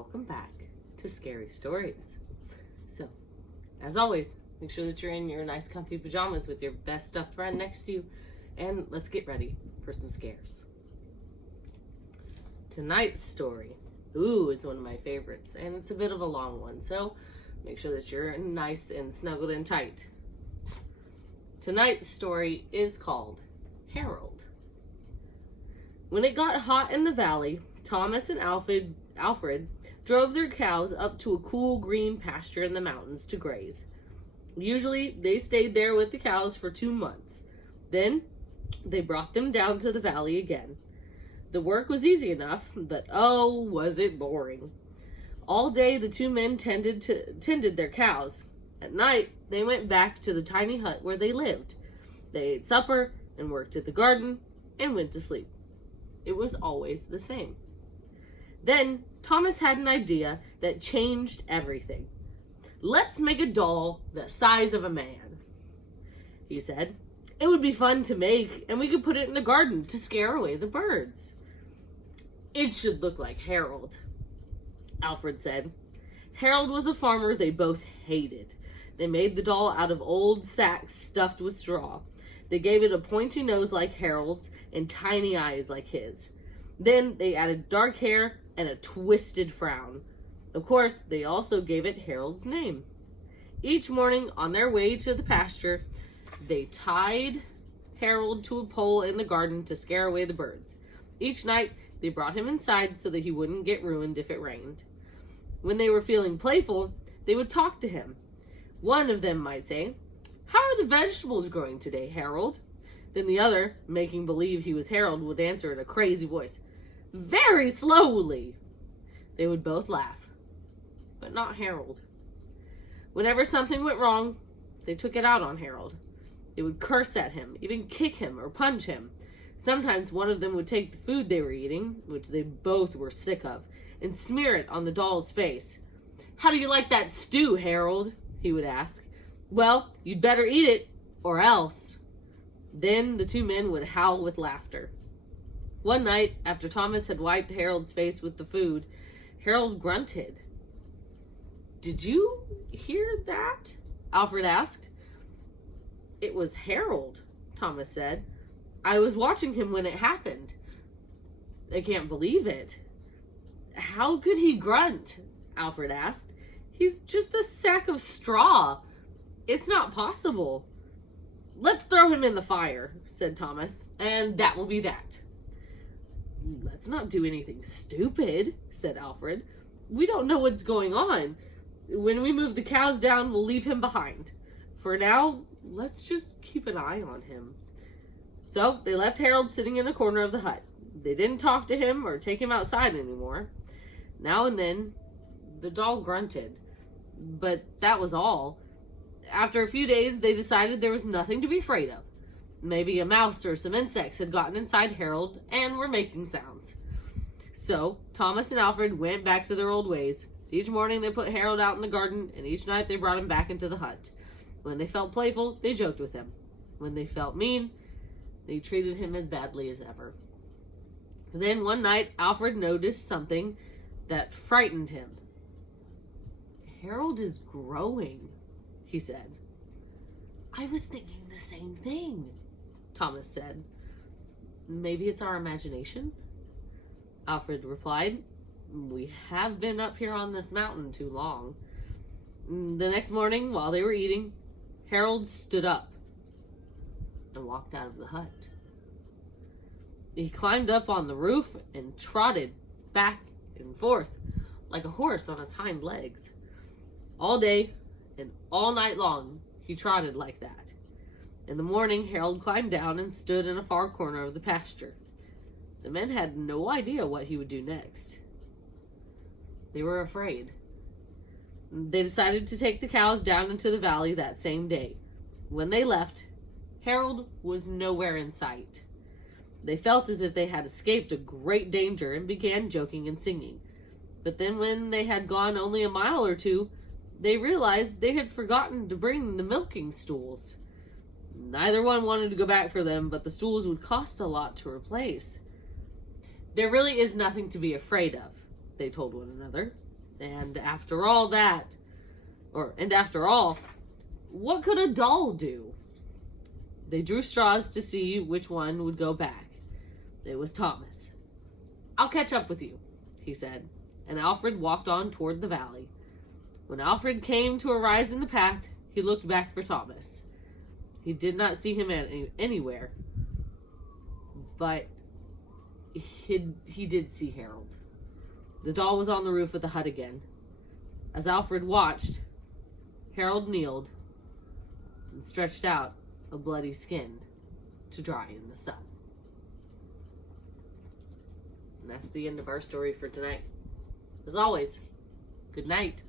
welcome back to Scary Stories. So, as always, make sure that you're in your nice comfy pajamas with your best stuffed friend next to you, and let's get ready for some scares. Tonight's story, is one of my favorites, and it's a bit of a long one, so make sure that you're nice and snuggled in tight. Tonight's story is called Harold. When it got hot in the valley, Thomas and Alfred drove their cows up to a cool green pasture in the mountains to graze. Usually, they stayed there with the cows for 2 months. Then, they brought them down to the valley again. The work was easy enough, but oh, was it boring. All day, the two men tended their cows. At night, they went back to the tiny hut where they lived. They ate supper and worked at the garden and went to sleep. It was always the same. Then, Thomas had an idea that changed everything. "Let's make a doll the size of a man," he said. "It would be fun to make, and we could put it in the garden to scare away the birds." "It should look like Harold," Alfred said. Harold was a farmer they both hated. They made the doll out of old sacks stuffed with straw. They gave it a pointy nose like Harold's and tiny eyes like his. Then they added dark hair and a twisted frown. Of course, they also gave it Harold's name. Each morning on their way to the pasture, they tied Harold to a pole in the garden to scare away the birds. Each night, they brought him inside so that he wouldn't get ruined if it rained. When they were feeling playful, they would talk to him. One of them might say, "How are the vegetables growing today, Harold?" Then the other, making believe he was Harold, would answer in a crazy voice, "Very slowly." They would both laugh, but not Harold. Whenever something went wrong, they took it out on Harold. They would curse at him, even kick him or punch him. Sometimes one of them would take the food they were eating, which they both were sick of, and smear it on the doll's face. "How do you like that stew, Harold?" he would ask. "Well, you'd better eat it, or else." Then the two men would howl with laughter. One night, after Thomas had wiped Harold's face with the food, Harold grunted. "Did you hear that?" Alfred asked. "It was Harold," Thomas said. "I was watching him when it happened." "I can't believe it." "How could he grunt?" Alfred asked. "He's just a sack of straw. It's not possible." "Let's throw him in the fire," said Thomas, "and that will be that." "Let's not do anything stupid," said Alfred. "We don't know what's going on. When we move the cows down, we'll leave him behind. For now, let's just keep an eye on him." So they left Harold sitting in a corner of the hut. They didn't talk to him or take him outside anymore. Now and then, the doll grunted, but that was all. After a few days, they decided there was nothing to be afraid of. Maybe a mouse or some insects had gotten inside Harold and were making sounds. So Thomas and Alfred went back to their old ways. Each morning they put Harold out in the garden, and each night they brought him back into the hut. When they felt playful, they joked with him. When they felt mean, they treated him as badly as ever. Then one night, Alfred noticed something that frightened him. "Harold is growing," he said. "I was thinking the same thing," Thomas said. "Maybe it's our imagination?" Alfred replied. "We have been up here on this mountain too long." The next morning, while they were eating, Harold stood up and walked out of the hut. He climbed up on the roof and trotted back and forth like a horse on its hind legs. All day and all night long, he trotted like that. In the morning, Harold climbed down and stood in a far corner of the pasture. The men had no idea what he would do next. They were afraid. They decided to take the cows down into the valley that same day. When they left, Harold was nowhere in sight. They felt as if they had escaped a great danger and began joking and singing. But then when they had gone only a mile or two, they realized they had forgotten to bring the milking stools. Neither one wanted to go back for them, but the stools would cost a lot to replace. "There really is nothing to be afraid of," they told one another. And after all, what could a doll do? They drew straws to see which one would go back. It was Thomas. "I'll catch up with you," he said, and Alfred walked on toward the valley. When Alfred came to a rise in the path, he looked back for Thomas. He did not see him anywhere, but he did see Harold. The doll was on the roof of the hut again. As Alfred watched, Harold kneeled and stretched out a bloody skin to dry in the sun. And that's the end of our story for tonight. As always, good night.